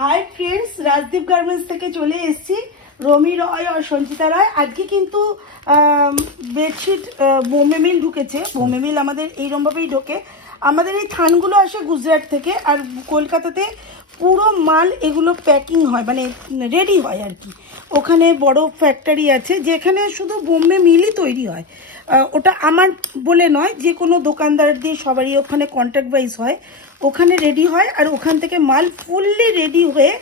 Hi friends, Rajdeep garments থেকে চলে এসেছি। রমি রয় আর সঞ্চিতা রায়। আজকে কিন্তু বেডশিট বোম্বে মিল ঢুকেছে। বোম্বে মিল আমাদের এইরকমভাবেই ঢোকে। আমাদের এই থানগুলো আসে গুজরাট থেকে, আর কলকাতাতে পুরো মাল এগুলো প্যাকিং হয়, মানে রেডি হয় আর কি। ওখানে বড় ফ্যাক্টরি আছে যেখানে শুধু বোম্বে মিলই তৈরি হয়। ওটা আমার বলে নয়, যে কোনো দোকানদার দিয়ে সবারই ওখানে কন্ট্রাক্ট ওয়াইজ হয়, ওখানে রেডি হয়, আর ওখান থেকে মাল ফুললি রেডি হয়ে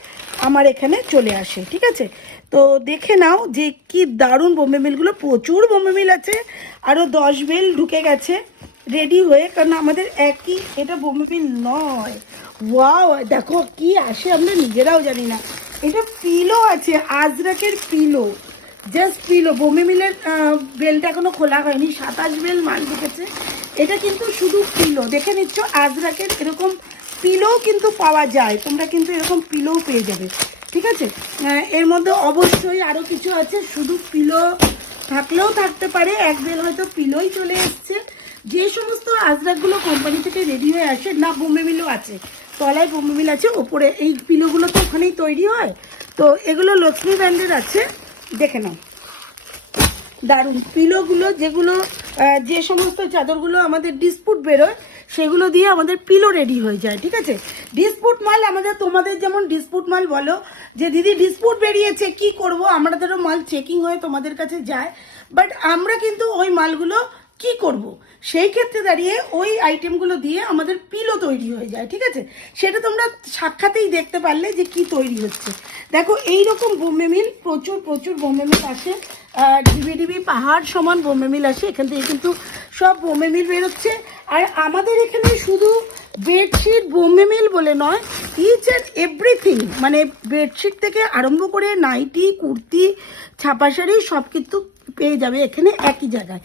আমার এখানে চলে আসে। ঠিক আছে, তো দেখে নাও যে কি দারুণ বোম্বে মিলগুলো। প্রচুর বোম্বে মিল আছে, আরও 10 মিল ঢুকে গেছে রেডি হয়ে, কারণ আমাদের একই, এটা বোম্বে মিল নয়। ওয়াও, দেখো কি আসে আমরা নিজেরাও জানি না। এটা পিলো আছে, আজরাকের পিলো, জাস্ট পিলো। বোম্বে মিলের বেলটা এখনো খোলা হয়নি, 27 বেল মাল ঢুকেছে। এটা কিন্তু শুধু পিলো, দেখে নিচ্ছ আজরাকের এরকম পিলোও কিন্তু পাওয়া যায়, তোমরা কিন্তু এরকম পিলোও পেয়ে যাবে। ঠিক আছে, এর মধ্যে অবশ্যই আরও কিছু আছে, শুধু পিলো থাকলেও থাকতে পারে, এক বেল হয়তো পিলোই চলে এসছে। যে সমস্ত আজরাকগুলো কোম্পানি থেকে রেডি হয়ে আসে না, বোম্বে মিলও আছে, তলায় বোম্বে মিল আছে, ওপরে এই পিলোগুলো তো ওখানেই তৈরি হয়। তো এগুলো লক্ষ্মী ব্র্যান্ডের আছে, দেখে নাও। দারুণ পিলোগুলো, যেগুলো যে সমস্ত চাদরগুলো আমাদের ডিসপুট বেরোয় সেগুলো দিয়ে আমাদের পিলো রেডি হয়ে যায়। ঠিক আছে, ডিসপুট মাল আমাদের, তোমাদের যেমন ডিসপুট মাল বলো যে দিদি ডিসপুট বেরিয়েছে কি করব, আমাদেরও মাল চেকিং হয়ে তোমাদের কাছে যায়, বাট আমরা কিন্তু ওই মালগুলো কি করব, সেই ক্ষেত্রে দাঁড়িয়ে ওই আইটেমগুলো দিয়ে আমাদের পিলো তৈরি হয়ে যায়। ঠিক আছে, সেটা তোমরা সাক্ষাতেই দেখতে পারলে যে কি তৈরি হচ্ছে। দেখো এইরকম বোম্বে মিল প্রচুর প্রচুর বোম্বে মিল আসে, ডিবি ডিবি পাহাড় সমান বোম্বে মিল আসে, এখান থেকে কিন্তু সব বোম্বে মিল বেরোচ্ছে। আর আমাদের এখানে শুধু বেডশিট বোম্বে মিল বলে নয়, ইচ অ্যান্ড এভরিথিং, মানে বেডশিট থেকে আরম্ভ করে নাইটি, কুর্তি, ছাপা শাড়ি সব কিন্তু পেয়ে যাবে এখানে একই জায়গায়,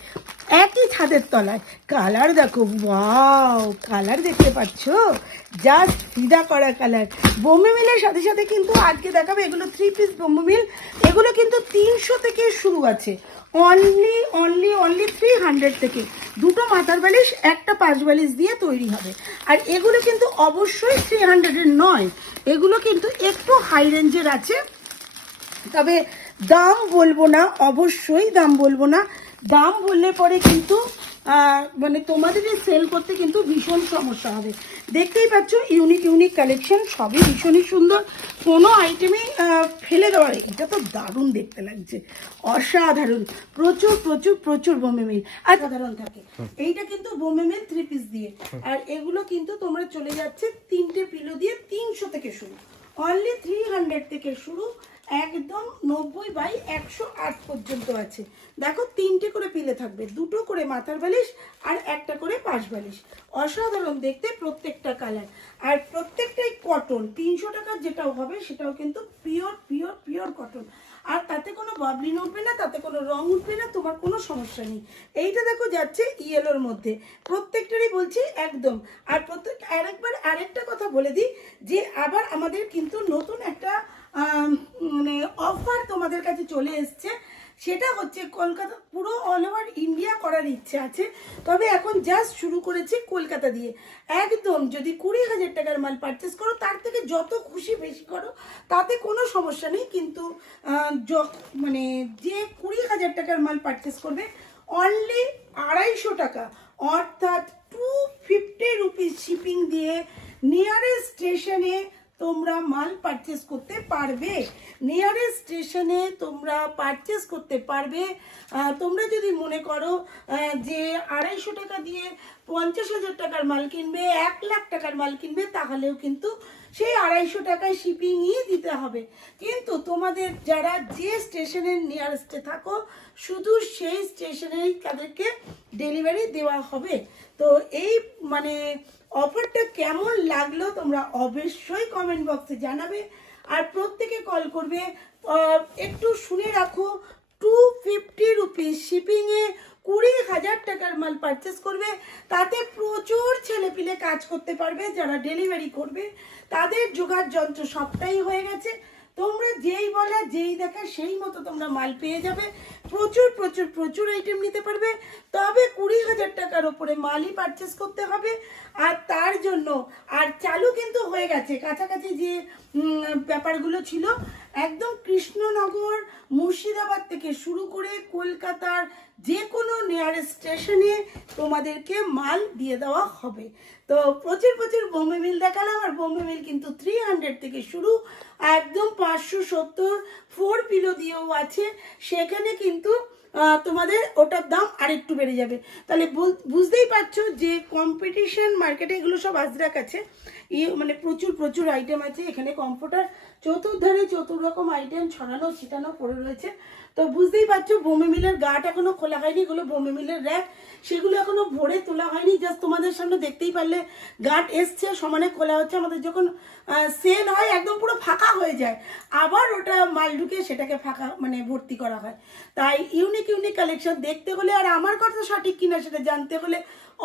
একই ছাদের তলায়। কালার দেখো, ওয়াও, কালার দেখতে পাচ্ছ, জাস্ট ফিদা করা কালার। বোম্বে মিলের সাথে সাথে কিন্তু আজকে দেখাবে এগুলো 3 পিস বোম্বে মিল। এগুলো কিন্তু 300 থেকে শুরু আছে, অনলি অনলি অনলি 300 থেকে। দুটো মাথার বালিশ, একটা পাঁচ বালিশ দিয়ে তৈরি হবে। আর এগুলো কিন্তু অবশ্যই 300-এর নয়, এগুলো কিন্তু একটু হাই রেঞ্জের আছে। তবে দাম বলবো না, অবশ্যই দাম বলবো না, দাম বললে পরে কিন্তু মানে তোমাদের সেল করতে কিন্তু ভীষণ সমস্যা হবে। দেখতেই পাচ্ছ ইউনিক ইউনিক কালেকশন, সবই ভীষণই সুন্দর, কোনো আইটেমই ফেলে দেওয়ার। এটা তো দারুণ দেখতে লাগছে, অসাধারণ। প্রচুর প্রচুর প্রচুর বোম্বে মিল সাধারণ থাকে। এইটা কিন্তু বোম্বে মিল 3 পিস দিয়ে, আর এগুলো কিন্তু তোমরা চলে যাচ্ছে 3টে পিলো দিয়ে 300 থেকে শুরু, অনলি 300 থেকে শুরু, একদম 90/108 পর্যন্ত আছে। দেখো 3টে করে পিলে থাকবে, 2টো করে মাথার বালিশ আর একটা করে পাশ বালিশ। অসাধারণ দেখতে প্রত্যেকটা কালার, আর প্রত্যেকটাই কটন। 300 টাকার যেটাও হবে সেটাও কিন্তু পিওর পিওর পিওর কটন। আর তাতে কোনো বাবলিন উঠবে না, তাতে কোনো রং উঠবে না, তোমার কোনো সমস্যা নেই। এইটা দেখো যাচ্ছে ইয়েলোর মধ্যে, প্রত্যেকটারই বলছি একদম। আর আরেকটা কথা বলে দিই, যে আবার আমাদের কিন্তু নতুন একটা মানে অফার তোমাদের কাছে চলে এসছে। সেটা হচ্ছে কলকাতা, পুরো অল ওভার ইন্ডিয়া করার ইচ্ছে আছে, তবে এখন জাস্ট শুরু করেছি কলকাতা দিয়ে। একদম যদি 20,000 টাকার মাল পারচেস করো, তার থেকে যত খুশি বেশি করো, তাতে কোনো সমস্যা নেই। কিন্তু মানে যে 20,000 টাকার মাল পারচেস করবে, অনলি 250 টাকা, অর্থাৎ 250 রুপিস শিপিং দিয়ে নিয়ারেস্ট স্টেশনে তোমরা মাল পারচেস করতে পারবে। নিয়ারেস্ট স্টেশনে তোমরা পারচেস করতে পারবে। তোমরা যদি মনে করো যে 250 টাকা দিয়ে 50,000 টাকার মাল কিনবে, 1 লাখ টাকার মাল কিনবে, তাহলেও কিন্তু সেই 250 টাকায় শিপিংই দিতে হবে। কিন্তু তোমাদের যারা যে স্টেশনের নিয়ারেস্টে থাকো, শুধু সেই স্টেশনেই তাদেরকে ডেলিভারি দেওয়া হবে। তো এই মানে অফারটা কেমন লাগলো তোমরা অবশ্যই কমেন্ট বক্সে জানাবে, আর প্রত্যেকে কল করবে। একটু শুনে রাখো, 250 রুপিস শিপিংয়ে 20,000 টাকার মাল পারচেস করবে, তাতে প্রচুর ছেলেপিলে কাজ করতে পারবে। যারা ডেলিভারি করবে তাদের জোগাড় যন্ত্র সবটাই হয়ে গেছে, তোমরা যেই বলা যেই দেখা সেই মতো তোমরা মাল পেয়ে যাবে। প্রচুর প্রচুর প্রচুর আইটেম নিতে পারবে। তবে 20,000 টাকার ওপরে মালই পারচেস করতে হবে। আর তার জন্য আর চালু কিন্তু হয়ে গেছে কাছাকাছি যে ব্যাপারগুলো ছিল, একদম কৃষ্ণনগর মুর্শিদাবাদ থেকে শুরু করে কলকাতার যে কোনো নিয়ারেস্ট স্টেশনে তোমাদেরকে মাল দিয়ে দেওয়া হবে। তো প্রচুর প্রচুর বোম্বে মিল দেখালাম, আর বোম্বে মিল কিন্তু 300 থেকে শুরু, একদম 570 4 পিলো দিয়েও আছে। সেখানে কিন্তু তোমাদের ওটার দাম আরেকটু বেড়ে যাবে। তাহলে বুঝতেই পারছো যে কম্পিটিশন মার্কেটে এগুলো সব আজরাক আছে, মানে প্রচুর প্রচুর আইটেম আছে এখানে। কমফোর্টার চতুর্ধারে রকম আইটেম ছড়ানো ছিটানো পড়ে রয়েছে। তো বুঝতেই পারছো বোম্বে মিলের গাট এখনো খোলা হয়নি, এগুলো বোম্বে মিলের র্যাক, সেগুলো এখনো ভরে তোলা হয়নি। জাস্ট তোমাদের সামনে দেখতেই পারলে গাট এসছে, সমানে খোলা হচ্ছে। আমাদের যখন সেল হয় একদম পুরো ফাঁকা হয়ে যায়, আবার ওটা মাল ঢুকে সেটাকে ফাঁকা মানে ভর্তি করা হয়। তাই ইউনিক ইউনিক কালেকশন দেখতে হলে আর আমার কথা সঠিক কিনা সেটা জানতে হলে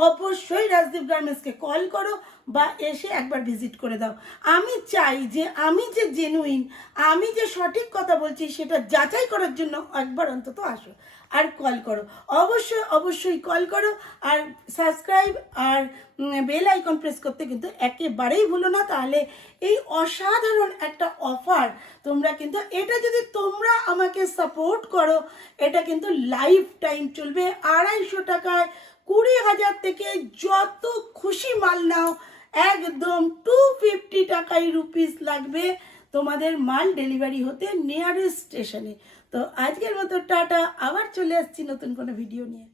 অবশ্যই রাজদীপ গার্মেন্টসকে কল করো বা এসে একবার ভিজিট করে দাও। আমি চাই যে আমি যে জেনুইন, আমি যে সঠিক কথা বলছি সেটা যাচাই করার জন্য একবার অন্তত আসো আর কল করো। অবশ্যই অবশ্যই কল করো, আর সাবস্ক্রাইব আর বেল আইকন প্রেস করতে কিন্তু একেবারেই ভুলো না। তাহলে এই অসাধারণ একটা অফার তোমরা কিন্তু, এটা যদি তোমরা আমাকে সাপোর্ট করো, এটা কিন্তু লাইফ টাইম চলবে। 250 টাকায় 20,000 থেকে যত খুশি মাল নাও, একদম 250 টাকায় রুপিস লাগবে তোমাদের মাল ডেলিভারি হতে নিয়ারেস্ট স্টেশনে। তো আজকের মতো টাটা, আবার চলে আসছি নতুন কোনো ভিডিও নিয়ে।